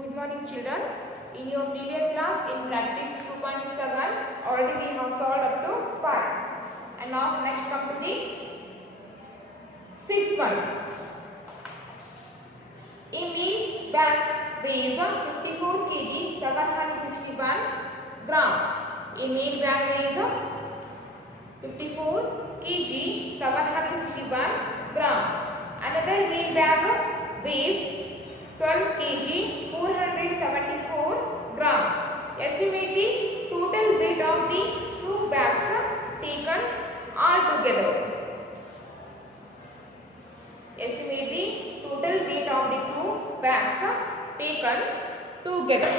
Good morning children. In your previous class in practice 2.7 already we have solved up to 5. And now next come to the sixth one. A meal bag weighs 54 kg 761 gram. A meal bag weighs 54 kg 761 gram. Another meal bag weighs 12 kg 474 gram. Estimate the total weight of the two bags taken all together. Estimate the total weight of the two bags taken together.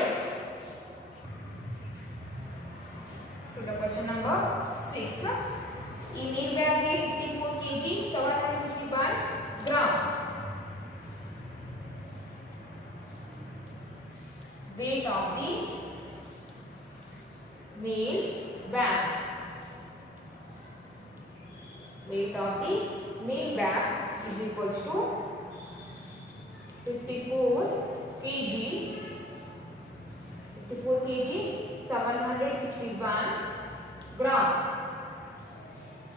So the question number 6. A meal bag weighs 54 kg 761 gram. Weight of the meal bag. Weight of the meal bag is equals to 54 kg 761 gram.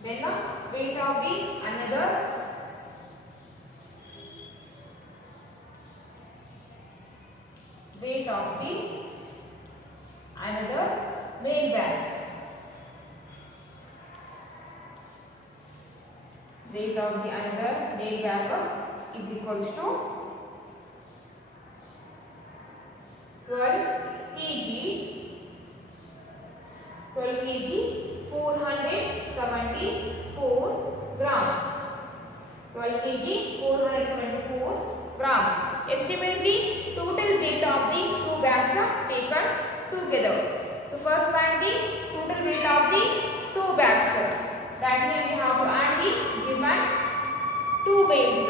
Then the weight of the another weight of the another mail bag. Weight of the another mail bag is equals to 12 kg 474 gram. 12 kg 474 gram. Estimate the total weight of the two bags taken together. So first find the total weight of the two bags. That means we have to add the given two weights.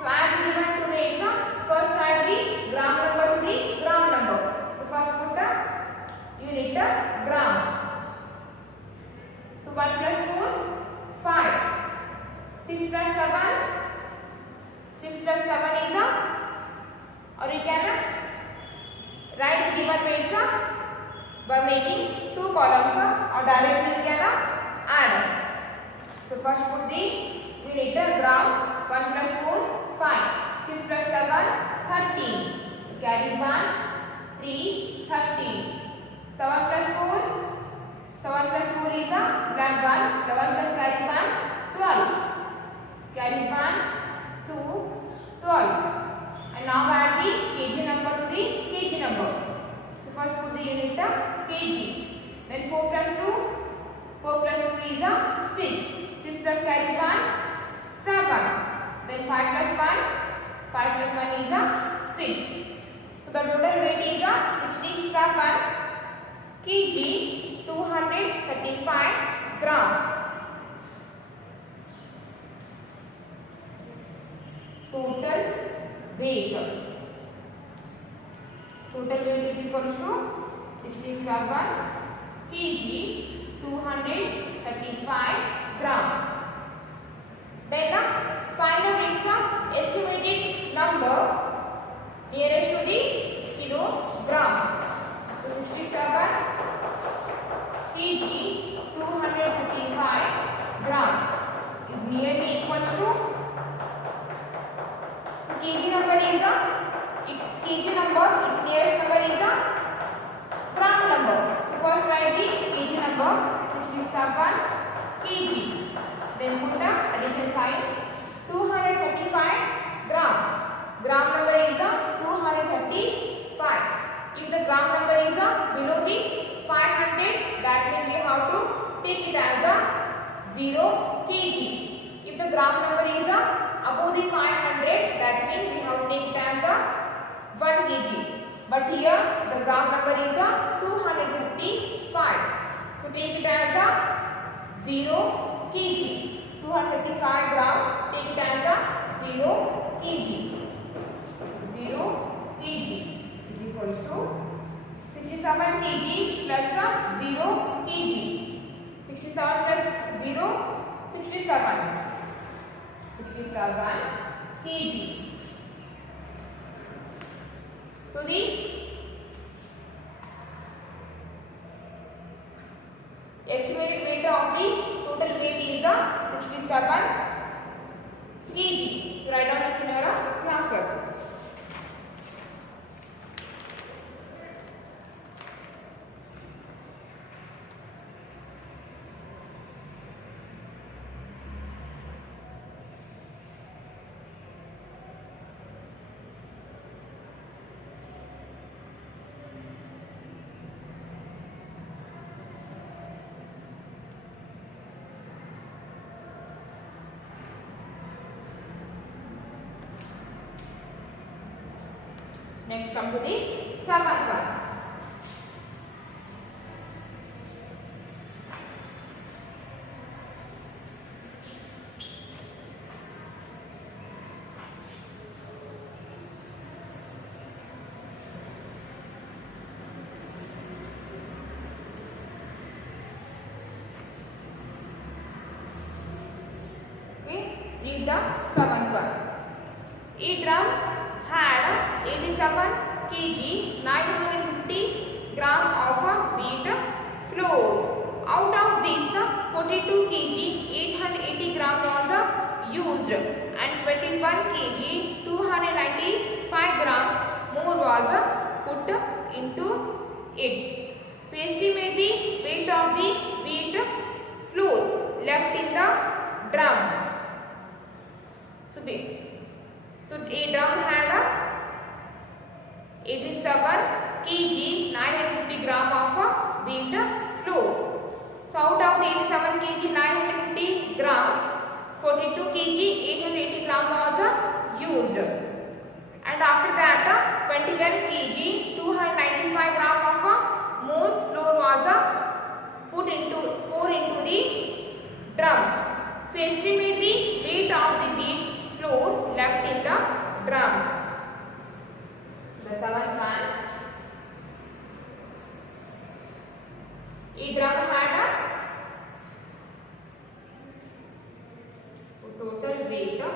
So as given two weights, first add the gram number to the gram number. So first put the unit gram. So 1 plus 4, 5. 6 plus 7. 6 plus 7 is or you can write the given weights by making two columns or directly you can add. So first put the unit gram. 1 plus 4, 5. 6 plus 7, 13. Carry 1, 3, 13. 7 plus 4. 7 plus 4 is blank 1. 11 plus carry 1, 12. Carry 1, 2, 12. And now add the kg number to the kg number. So first put the unit kg. Then 4 plus 2. 4 plus 2 is 6. 6 plus carry 1, 7. Then 5 plus 1. 5 plus 1 is 6. So the total weight is 67 kg 235 gram. Total weight. Total weight is equal to 67 kg 235 gram. Then find the weights estimated number nearest to the kilogram. So 67 kg 235 gram is nearly equal to kg number is its kg number, its nearest number is gram number. So first write the kg number 67 kg. Then put the addition sign 235 gram. Gram number is 235. If the gram number is below the 500, that means we have to take it as 0 kg. If the gram number is above the 500, that means we have to take it as 1 kg. But here the gram number is 235. So take it as 0 kg. 235 gram, take it as 0 kg. 0 kg is equal to 67 kg plus 0 kg. 67 plus 0, 67. 67 kg. to the estimated weight of the total weight is 67 kg. So write down this in your class work. Next come to the seventh one. Okay, read the seventh one. A drum had 87 kg 950 gram of wheat flour. Out of this 42 kg 880 gram was used and 21 kg 295 gram more was put into it. So estimate the weight of the wheat flour left in the drum. So a drum had 87 kg 950 gram of wheat flour. So out of the 87 kg 950 gram, 42 kg 880 gram was used, and after that 21 kg 295 gram of more flour was pour into the drum. So estimate the weight of the wheat flour left in the drum. The seventh one. A drum had a total weight of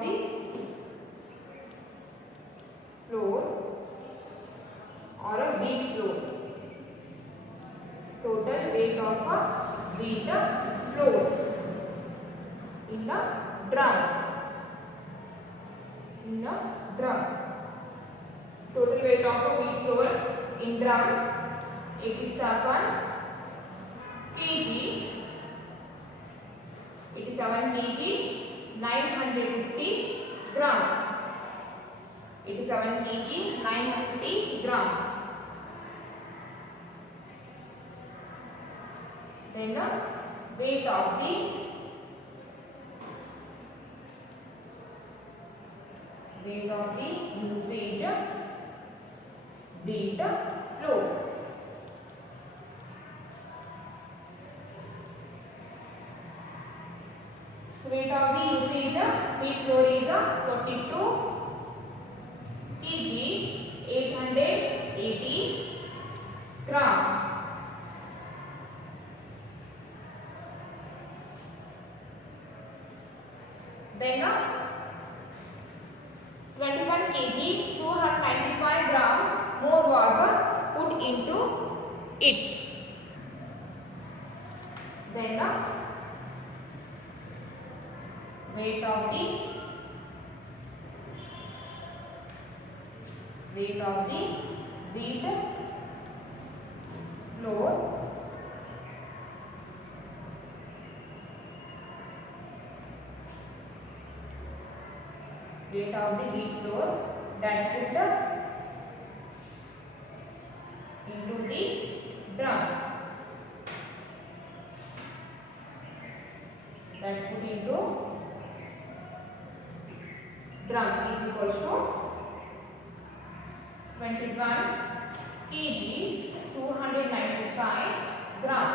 the flour or a wheat flour. Total weight of a wheat flour in the drum. Total weight of a wheat flour in drum 87 kg 950 gram. 87 kg 950 gram. Then the weight of the usage wheat flour. So weight of the usage wheat flour is 42 kg 880 gram. Then 21 kg 295 gram more was put into it. Then weight of the wheat flour that put into the drum. Is equals to 21 kg 295 gram.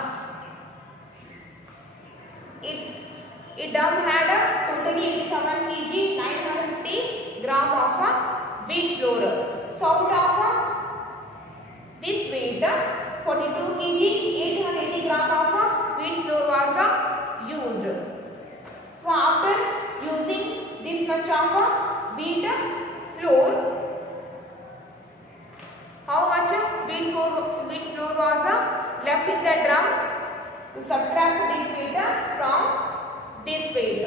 It drum had a totally 87 kg 950 gram of wheat flour. So out of this weight 42 kg 880 gram of wheat flour was used. So after much of wheat flour. How much wheat flour was left in the drum? To subtract this weight from this weight.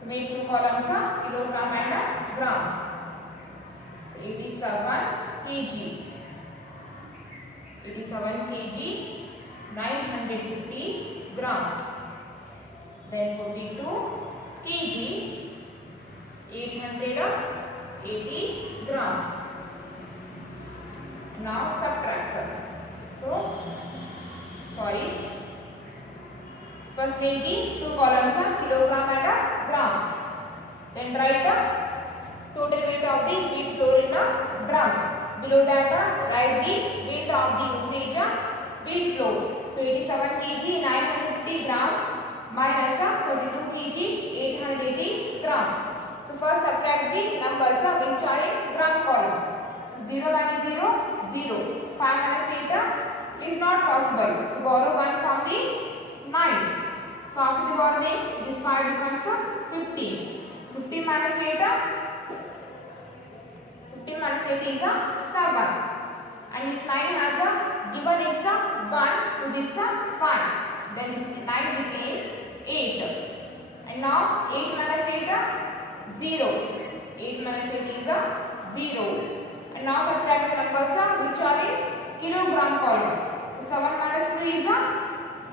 So make two columns kilogram and gram. 87 kg. 87 kg, 950 gram. Then 42 kg, 880 gram. Now subtract. So, sorry. First make the two columns kilogram and gram. Then write total weight of the wheat flour in a drum. Below that write the weight of the usage wheat flour. So 87 kg 950 gram minus 42 kg 880 gram. So first subtract the numbers which are in gram column. 0 minus 0, 0. 5 minus 8 is not possible. So borrow 1 from the 9. So after the borrowing, this 5 becomes 15. 15 minus 8, 15 minus 8 is 7. And this 9 has given its 1 to this 5. Then this 9 became 8. And now 8 minus 8, 0. 8 minus 8 is 0. And now subtract the numbers which are in kilogram column. So 7 minus 2 is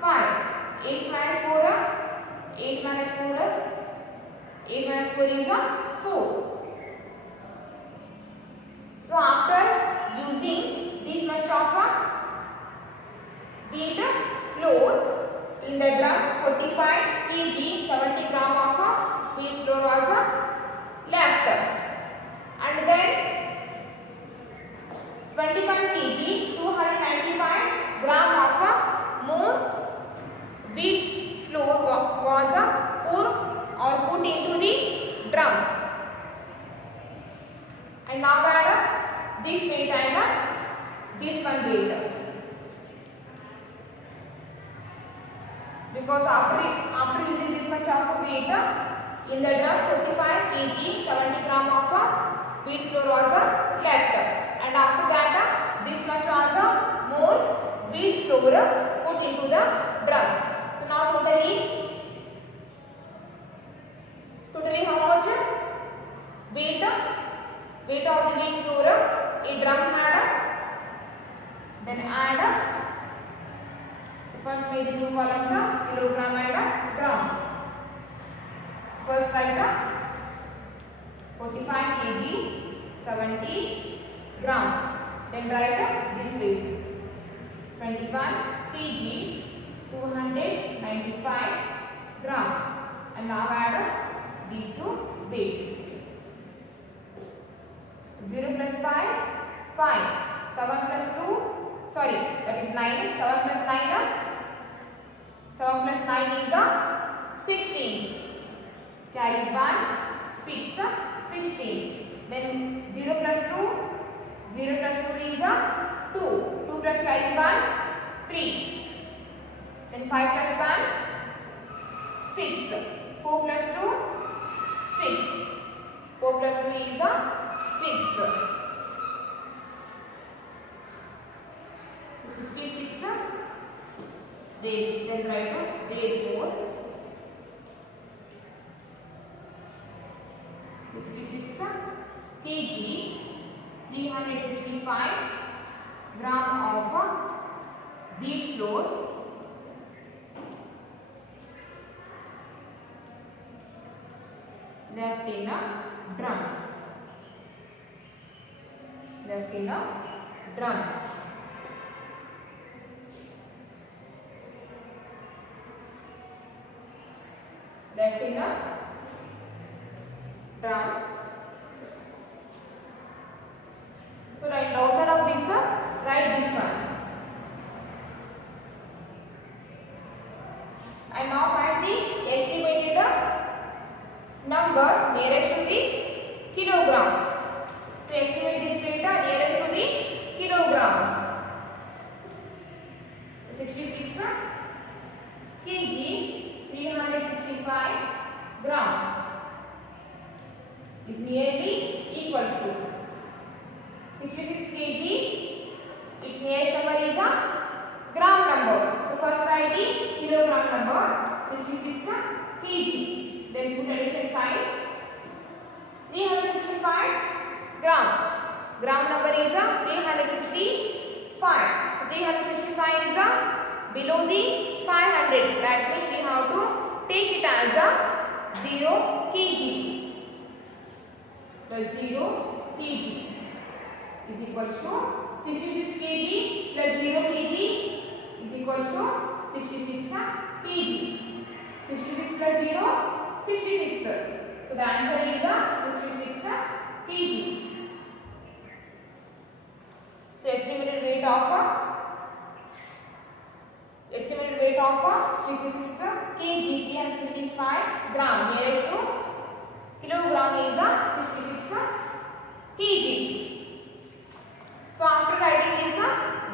5. 8 minus 4, 8 minus 4, 8 minus 4 is 4. So after using this much of wheat flour in the drum, 45 kg, 70 gram of wheat flour was left. And then 25 kg, 295 gram of more wheat flour was put into the drum. And now add this weight and this one weight. Because after using this much of weight in the drum, 45 kg 70 gram of wheat flour was left. And after that this much was more wheat flour put into the drum. So now totally how much weight of the wheat flour a drum had. Then add. First made the two columns kilogram and gram. First write 45 kg 70 gram. Then write this weight 21 kg 295 gram. And now add these two weight. 0 plus 5, 5. 7 plus 2, sorry, that is 9. 7 plus 9, 7 plus 9 is 16. Carry 1, 6, 16. Then 0 plus 2, 0 plus 2 is 2. 2 plus carry 1, 3. Then 5 plus 1, 6. 4 plus 2, 6. 4 plus 2 is 6. 66. Then write therefore 66 kg 365 gram of wheat flour left in a drum. Left in a drum. Left in a drum. So right outside of this, write this one. And now find the estimated number nearest to the kilogram. So estimate this data nearest to the kilogram. 66 kg 365 165 gram is nearly equals to 66 kg. Its nearest number is a gram number. So first write the kilogram number, 66 kg. Then put addition sign. 365 gram. Gram number is a 365. 365 is a below the 500. That means we have to take it as a 0 kg. The 0 kg is equals to 66 kg plus 0 kg is equals to 66 kg. 66 plus 0, 66. So the answer is 66 kg. So estimated weight of 66 kg, 365 gram. Nearest to kilogram is 66 kg. So after writing this,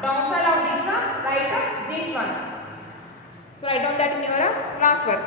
downside of this, write this one. So write down that in your classwork.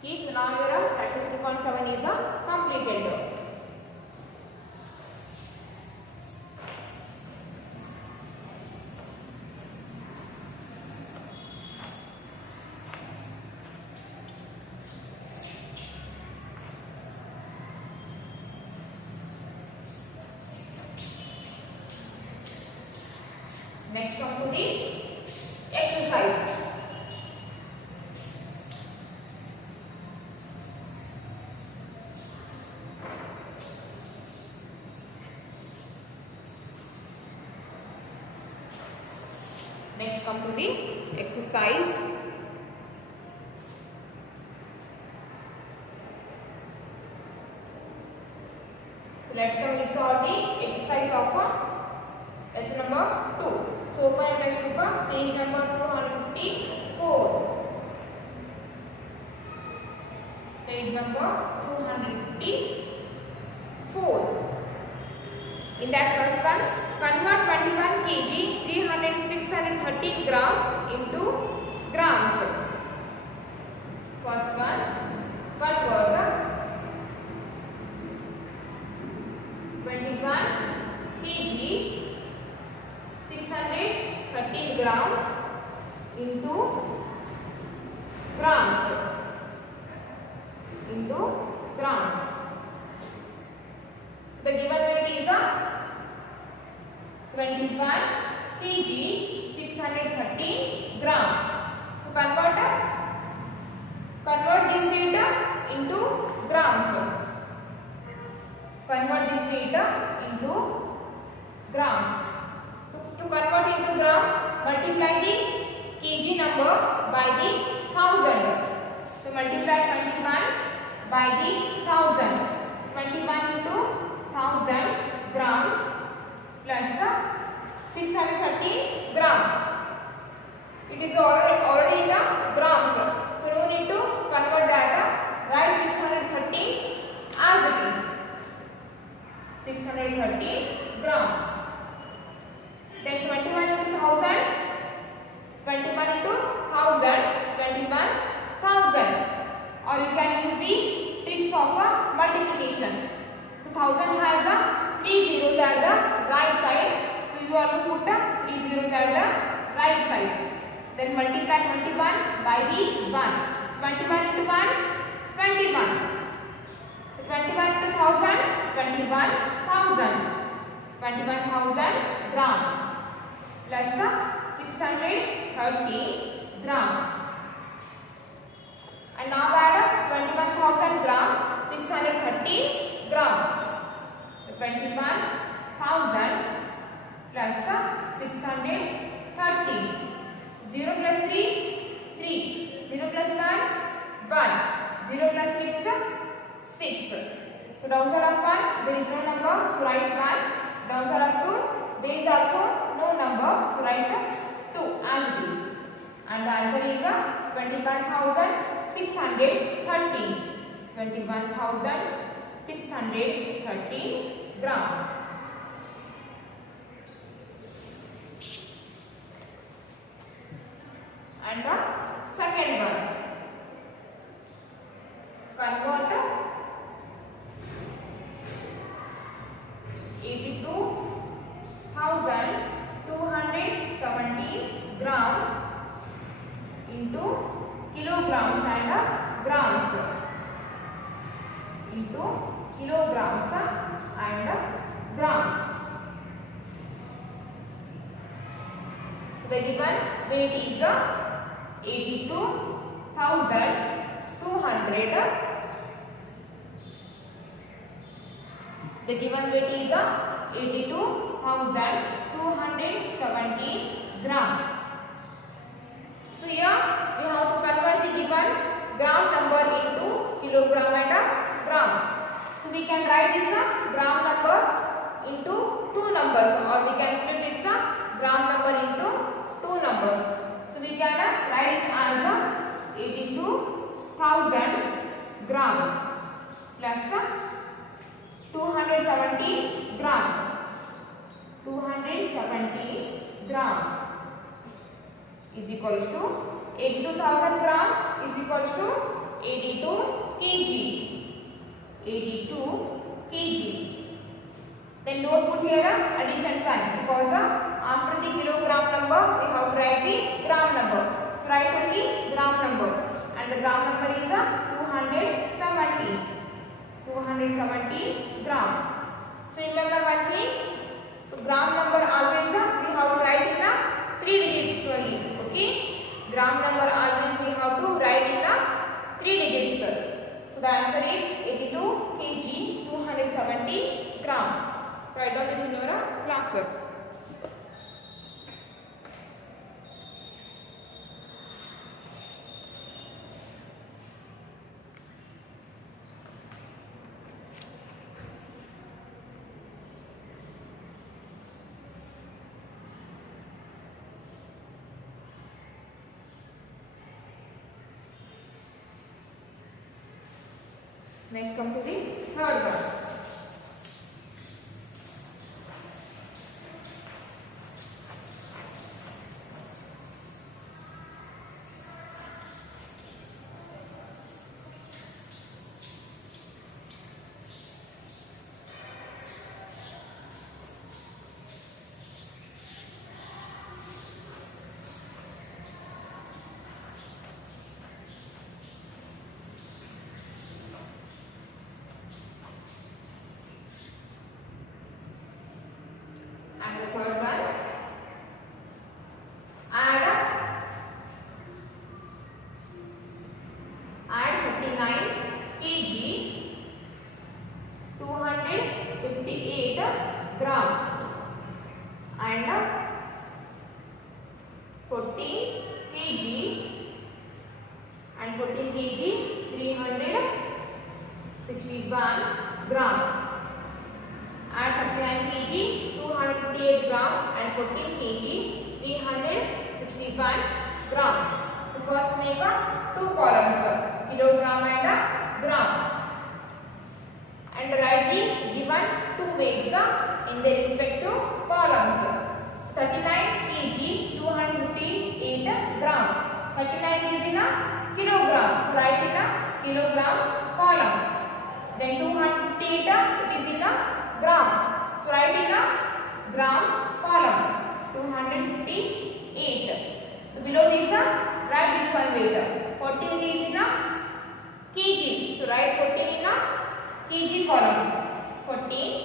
Okay, so now your status 2.7 is completed. Next come to this exercise. Next come to the exercise. Let's come solve the exercise of lesson number 2. So open your textbook, page number 254. Page number 254. In that first one, convert 21 kg 613 gram into grams. First one, convert 21 kg 613 gram into grams. The given weight is 21 kg 613 gram. So convert this weight into grams. Convert this weight into grams. So to convert into gram, multiply the kg number by the 1000. So multiply 21 by the 1000. 21 into 1000 gram plus 613 gram. It is already in the grams. So no need to convert that. Write 613 as it is. 613 gram. Then 21 into 1000. 21 into 1000. 21,000. Or you can use the tricks of multiplication. So 1000 has 3 zeros at the right side. So you also put 3 zeros at the right side. Then multiply 21 by the 1. 21 into 1, 21. 21 into 1000, 21,000. 21,000 gram plus 630 gram. And now add up 21,000 gram, 630 gram. 21,000 plus 630. 0 plus 3, 3. 0 plus 1, 1. 0 plus 6, 6. So downside of 1, there is no number, so write 1. Downside of 2, there is also no number, so write 2 as it is. And the answer is 21,630. 21,630 gram. And the second one, convert 82,270 gram into kilograms and grams. Into kilograms and grams. The given weight is 82,200. The given weight is 82,270 gram. So here we have to convert the given gram number into kilogram and gram. So we can write this gram number into two numbers, or we can split this gram number into two numbers. So we can write it as 82,000 gram plus 270 gram. 270 gram is equals to 82,000 gram is equals to 82 kg. 82 kg. Then don't put here addition sign, because after the kilogram number we have to write the gram number. So write only gram number, and the gram number is 270. 270 gram. So remember one thing. So gram number always we have to write in 3 digits only. Okay. Gram number always we have to write in 3 digits. So the answer is 82 kg 270 gram. So write down this in your classwork. Next come to the third one. And the third one, add 39 kg 258 gram and 14 kg and 14 kg 361 gram. Add 39 kg 258 gram and 14 kg 361 gram. So first make two columns, kilogram and gram, and write the given two weights in their respective columns. 39 kg 258 gram. 39 is in kilogram, so write in kilogram column. Then 258 it is in gram, so write in gram column. 258. So below this, write this one weight. 14 is in a kg. So write 14 in a kg column. 14.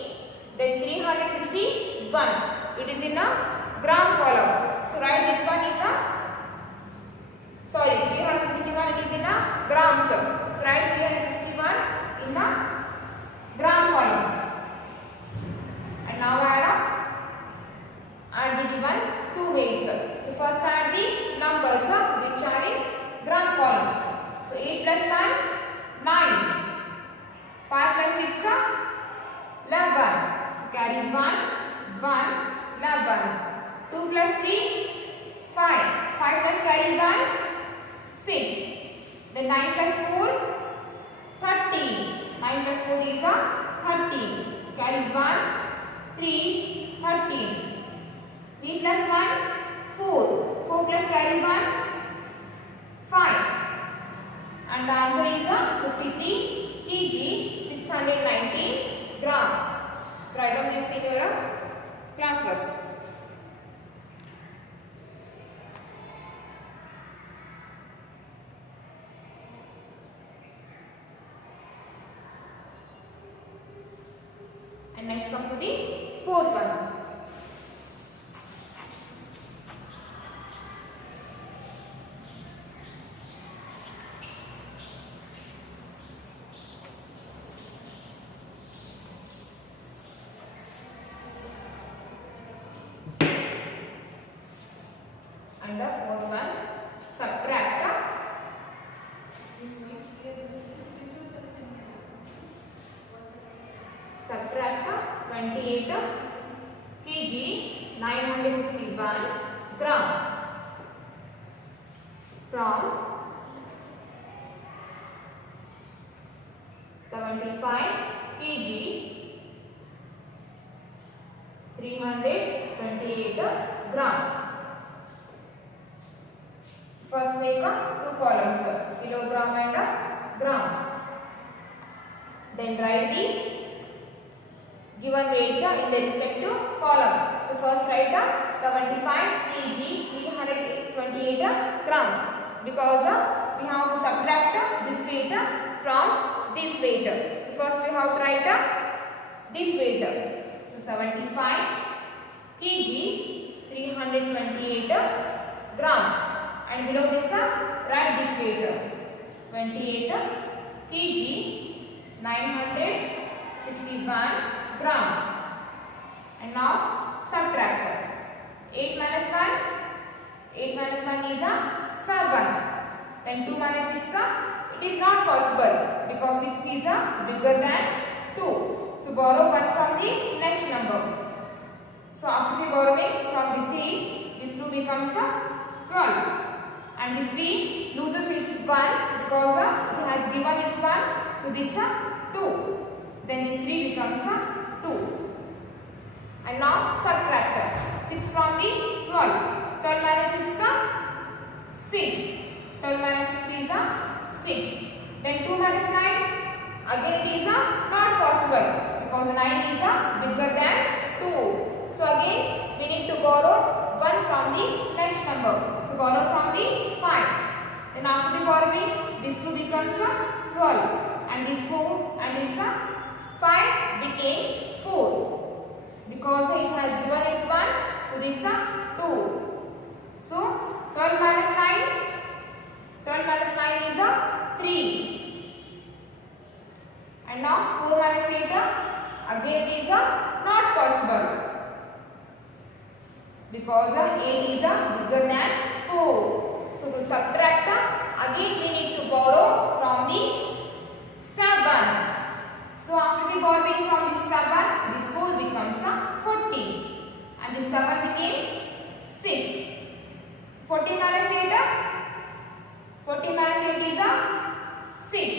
Then 361. It is in a gram column. So write this one in a, sorry, 361 it is in a grams. So write 361 in a gram column. And now add the given two weights. So first add the numbers which are in gram column. So 8 plus 1, 9. 5 plus 6, 11. So carry 1, 11. 2 plus 3, 5. 5 plus carry 1, 6. Then 9 plus 4, 13. 9 plus 4 is 13. Carry 1, 3, 13. 3 plus 1, 4. 4 plus carry 1, 5. And the answer is 53 kg, 619 gram. Write down this in your classwork. And next come to the fourth one. And the fourth one, subtract 28 kg 961 gram from 75 kg 328 gram. First make two columns, kilogram and gram. Then write the given weights in the respective column. So first write 75 kg 328 gram, because we have to subtract this weight from this weight. So first we have to write this weight. So 75 kg 328 gram, and below this write this weight 28 kg 961 gram. And now subtract 8 minus 1. 8 minus 1 is 7. Then 2 minus 6, it is not possible because 6 is bigger than 2. So borrow 1 from the next number. So after the borrowing from the 3, this 2 becomes 12. And this 3 loses its 1 because it has given its 1 to this 2. Then this 3 becomes 2. And now subtract 6 from the 12. 12 minus 6 6. 12 minus 6 is 6. Then 2 minus 9, again it is not possible because 9 is bigger than 2. So again we need to borrow 1 from the next number. So borrow from the 5. Then after the borrowing, this 2 becomes 12. And this 4 and this 5 became 4 because it has given its 1 to this 2. So 12 minus 9, 12 minus 9 is 3. And now 4 minus 8, again it is not possible because 8 is bigger than 4. So to subtract, again we need to borrow from the 7. So after the borrowing from this 7, this 4 becomes 14. And this 7 became 6. 14 minus 8, 14 minus 8 is 6.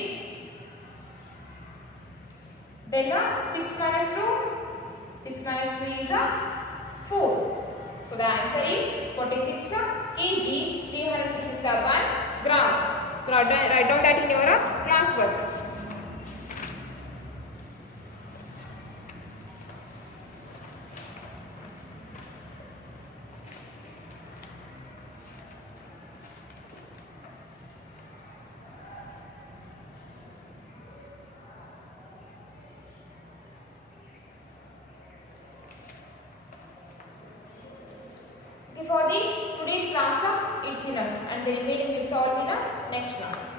Then 6 minus 2, 6 minus 3 is 4. So the answer is 46 kg 367 gram. So write down that in your classwork. for the today's class, it's enough, and the remaining will solve in a next class.